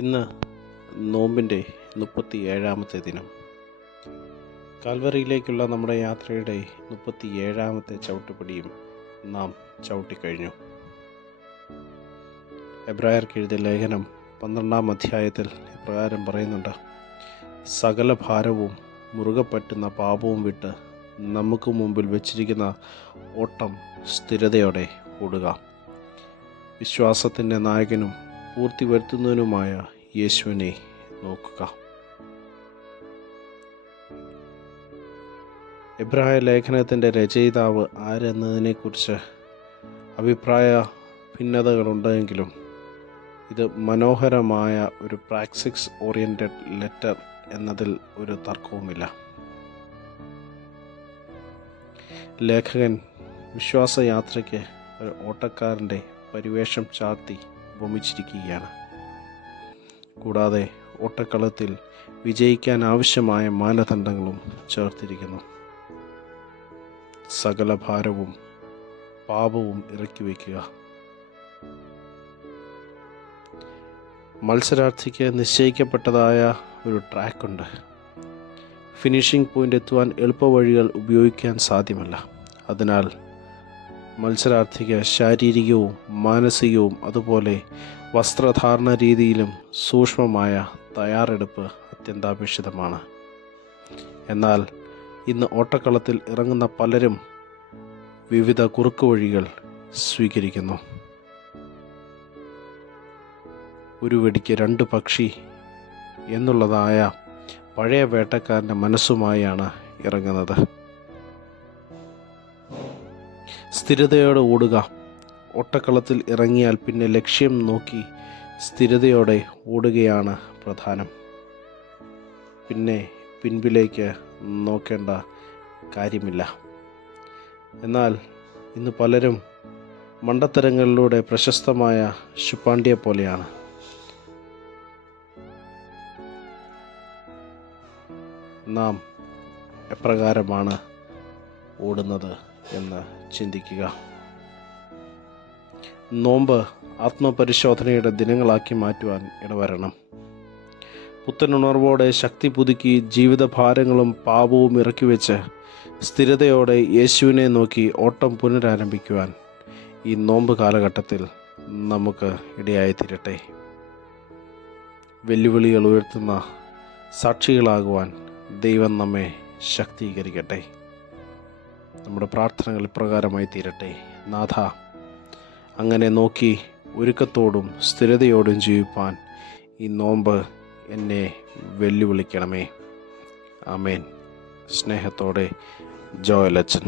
ഇന്ന് നോമ്പിൻ്റെ 37ാമത്തെ ദിനം. കാൽവറിയിലേക്കുള്ള നമ്മുടെ യാത്രയുടെ 37ാമത്തെ ചവിട്ടുപടിയും നാം ചവിട്ടിക്കഴിഞ്ഞു. എബ്രായർക്ക് എഴുതിയ ലേഖനം 12-ാം അധ്യായത്തിൽ ഇപ്രകാരം പറയുന്നുണ്ട്: സകല ഭാരവും മുറുകെ പറ്റുന്ന പാപവും വിട്ട് നമുക്ക് മുമ്പിൽ വച്ചിരിക്കുന്ന ഓട്ടം സ്ഥിരതയോടെ ഓടുക. വിശ്വാസത്തിൻ്റെ നായകനും പൂർത്തി വരുത്തുന്നതിനുമായ യേശുവിനെ നോക്കുക. എബ്രായ ലേഖനത്തിൻ്റെ രചയിതാവ് ആരെന്നതിനെക്കുറിച്ച് അഭിപ്രായ ഭിന്നതകളുണ്ടെങ്കിലും ഇത് മനോഹരമായ ഒരു പ്രാക്സിസ് ഓറിയൻറ്റഡ് ലെറ്റർ എന്നതിൽ ഒരു തർക്കവുമില്ല. ലേഖകൻ വിശ്വാസയാത്രയ്ക്ക് ഒരു ഓട്ടക്കാരൻ്റെ പരിവേഷം ചാർത്തി ഉപമിച്ചിരിക്കുകയാണ്. കൂടാതെ ഓട്ടക്കളത്തിൽ വിജയിക്കാൻ ആവശ്യമായ മാനദണ്ഡങ്ങളും ചേർത്തിരിക്കുന്നു. സകല ഭാരവും പാപവും ഇറക്കി വയ്ക്കുക. മത്സരാർത്ഥിക്ക് നിശ്ചയിക്കപ്പെട്ടതായ ഒരു ട്രാക്കുണ്ട്. ഫിനിഷിംഗ് പോയിന്റ് എത്തുവാൻ എളുപ്പവഴികൾ ഉപയോഗിക്കാൻ സാധ്യമല്ല. അതിനാൽ മത്സരാർത്ഥിക്ക് ശാരീരികവും മാനസികവും അതുപോലെ വസ്ത്രധാരണ രീതിയിലും സൂക്ഷ്മമായ തയ്യാറെടുപ്പ് അത്യന്താപേക്ഷിതമാണ്. എന്നാൽ ഇന്ന് ഓട്ടക്കളത്തിൽ ഇറങ്ങുന്ന പലരും വിവിധ കുറുക്കുവഴികൾ സ്വീകരിക്കുന്നു. ഒരു വെടിക്ക് 2 പക്ഷി എന്നുള്ളതായ പഴയ വേട്ടക്കാരൻ്റെ മനസ്സുമായാണ് ഇറങ്ങുന്നത്. സ്ഥിരതയോടെ ഓടുക. ഓട്ടക്കളത്തിൽ ഇറങ്ങിയാൽ പിന്നെ ലക്ഷ്യം നോക്കി സ്ഥിരതയോടെ ഓടുകയാണ് പ്രധാനം. പിന്നെ പിൻപിലേക്ക് നോക്കേണ്ട കാര്യമില്ല. എന്നാൽ ഇന്ന് പലരും മണ്ടത്തരങ്ങളിലൂടെ പ്രശസ്തമായ ശുപ്പാണ്ടിയെ പോലെയാണ്. നാം എപ്രകാരമാണ് ഓടുന്നത് എന്ന് ചിന്തിക്കുക. നോമ്പ് ആത്മപരിശോധനയുടെ ദിനങ്ങളാക്കി മാറ്റുവാൻ ഇടവരണം. പുത്തനുണർവോടെ ശക്തി പുതുക്കി ജീവിതഭാരങ്ങളും പാപവും ഇറക്കി വെച്ച് സ്ഥിരതയോടെ യേശുവിനെ നോക്കി ഓട്ടം പുനരാരംഭിക്കുവാൻ ഈ നോമ്പ് കാലഘട്ടത്തിൽ നമുക്ക് ഇടയായിത്തീരട്ടെ. വെല്ലുവിളികൾ ഉയർത്തുന്ന സാക്ഷികളാകുവാൻ ദൈവം നമ്മെ ശക്തീകരിക്കട്ടെ. നമ്മുടെ പ്രാർത്ഥനകൾ ഇപ്രകാരമായി തീരട്ടെ: നാഥ, അങ്ങനെ നോക്കി ഒരുക്കത്തോടും സ്ഥിരതയോടും ജീവിപ്പാൻ ഈ നോമ്പ് എന്നെ വെല്ലുവിളിക്കണമേ. ആമേൻ. സ്നേഹത്തോടെ, ജോയൽ അച്ഛൻ.